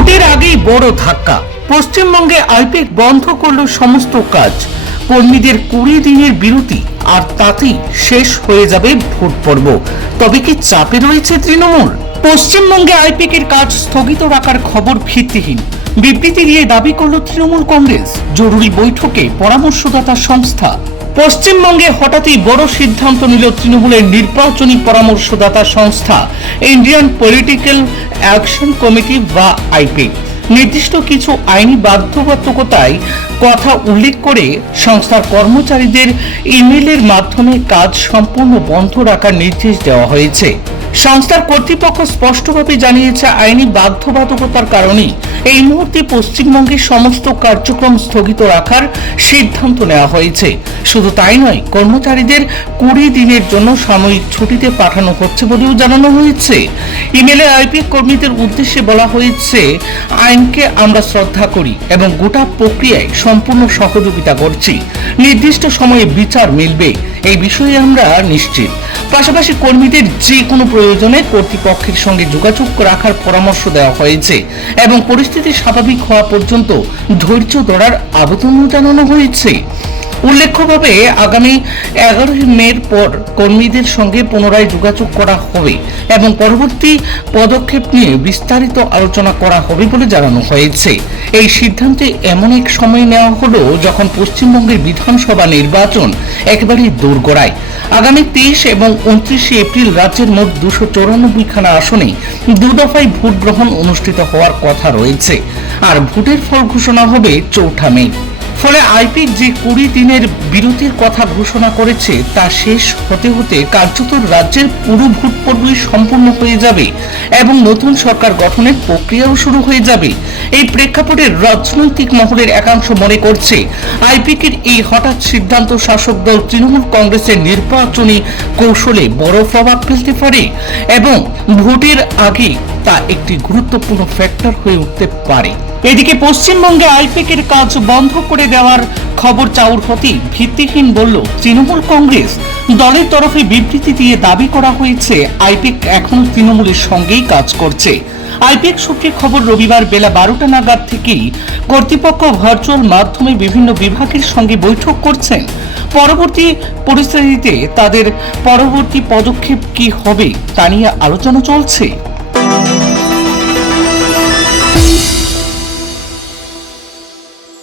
ভোটের আগেই বড় ধাক্কা। পশ্চিমবঙ্গে আইপ্যাক বন্ধ করল সমস্ত কাজ। কর্মীদের 20 দিনের বিরতি, আর তাতেই শেষ হয়ে যাবে ভোট পর্ব। তবে কি চাপে রয়েছে তৃণমূল? পশ্চিমবঙ্গে আইপ্যাকের কাজ স্থগিত রাখার খবর ভিত্তিহীন। বিবৃতি দিয়ে দাবি করল তৃণমূল কংগ্রেস। জরুরি বৈঠকে পরামর্শদাতা সংস্থা। পশ্চিমবঙ্গে হঠাৎই বড় সিদ্ধান্ত নিল তৃণমূলের নির্বাচনী পরামর্শদাতা সংস্থা ইন্ডিয়ান পলিটিক্যাল অ্যাকশন কমিটি বা আইপ্যাক। নির্দিষ্ট কিছু আইনি বাধ্যবাধকতায় কথা উল্লেখ করে সংস্থার কর্মচারীদের ইমেইলের মাধ্যমে কাজ সম্পূর্ণ বন্ধ রাখার নির্দেশ দেওয়া হয়েছে। সংস্থার কর্তৃপক্ষ স্পষ্টভাবে জানিয়েছে, আইনি বাধ্যবাধকতার কারণেই এই মুহূর্তে পশ্চিমবঙ্গের সমস্ত কার্যক্রম স্থগিত রাখার সিদ্ধান্ত নেওয়া হয়েছে। শুধু তাই নয়, কর্মচারীদের 20 দিনের জন্য সাময়িক ছুটিতে পাঠানো হচ্ছে বলেও জানানো হয়েছে। ইমেলে আইপ্যাক কর্মীদের উদ্দেশ্যে বলা হয়েছে, আইনকে আমরা শ্রদ্ধা করি এবং গোটা প্রক্রিয়ায় সম্পূর্ণ সহযোগিতা করছি। নির্দিষ্ট সময়ে বিচার মিলবে, এই বিষয়ে আমরা নিশ্চিত। পাশাপাশি কর্মীদের যে কোনো প্রয়োজনে কর্তৃপক্ষের সঙ্গে যোগাযোগ রাখার পরামর্শ দেওয়া হয়েছে এবং পরিস্থিতি স্বাভাবিক হওয়া পর্যন্ত ধৈর্য ধরার আবেদনও জানানো হয়েছে। উল্লেখ্যভাবে আগামী 11 মের পর কর্মীদের সঙ্গে পুনরায় যোগাযোগ করা হবে এবং পরবর্তী পদক্ষেপ নিয়ে বিস্তারিত আলোচনা করা হবে বলে জানানো হয়েছে। এই সিদ্ধান্তে এমন এক সময় নেওয়া হলো যখন পশ্চিমবঙ্গের বিধানসভা নির্বাচন একেবারেই দোরগোড়ায়। আগামী 23 এবং 29 এপ্রিল রাজ্যের মোট 294 খানা আসনে দুদফায় ভোট গ্রহণ অনুষ্ঠিত হওয়ার কথা রয়েছে, আর ভোটের ফল ঘোষণা হবে 4 মে। ফলে আইপ্যাক যে 20 দিনের বিরতির কথা ঘোষণা করেছে তা শেষ হতে হতে কার্যত রাজ্যের পুরো ভোট পর্বই সম্পূর্ণ হয়ে যাবে এবং নতুন সরকার গঠনের প্রক্রিয়াও শুরু হয়ে যাবে। এই প্রেক্ষাপটে রাজনৈতিক মহলের একাংশ মনে করছে, আইপ্যাকের এই হঠাৎ সিদ্ধান্ত শাসক দল তৃণমূল কংগ্রেসের নির্বাচনী কৌশলে বড় প্রভাব ফেলতে পারে এবং ভোটের আগে তা একটি গুরুত্বপূর্ণ ফ্যাক্টর হয়ে উঠতে পারে। এদিকে পশ্চিমবঙ্গে আইপ্যাকের কাজ বন্ধ করে দেওয়ার খবর চাউর হতেই ভিত্তিহীন বলল তৃণমূল কংগ্রেস। দলের তরফে বিবৃতি দিয়ে দাবি করা হয়েছে, আইপ্যাক এখনো তৃণমূলের সঙ্গেই কাজ করছে। আইপ্যাক সূত্রে খবর, রবিবার বেলা 12টা নাগাদ থেকেই কর্তৃপক্ষ ভার্চুয়াল মাধ্যমে বিভিন্ন বিভাগের সঙ্গে বৈঠক করছেন। পরবর্তী পরিস্থিতিতে তাদের পরবর্তী পদক্ষেপ কি হবে তা নিয়ে আলোচনা চলছে।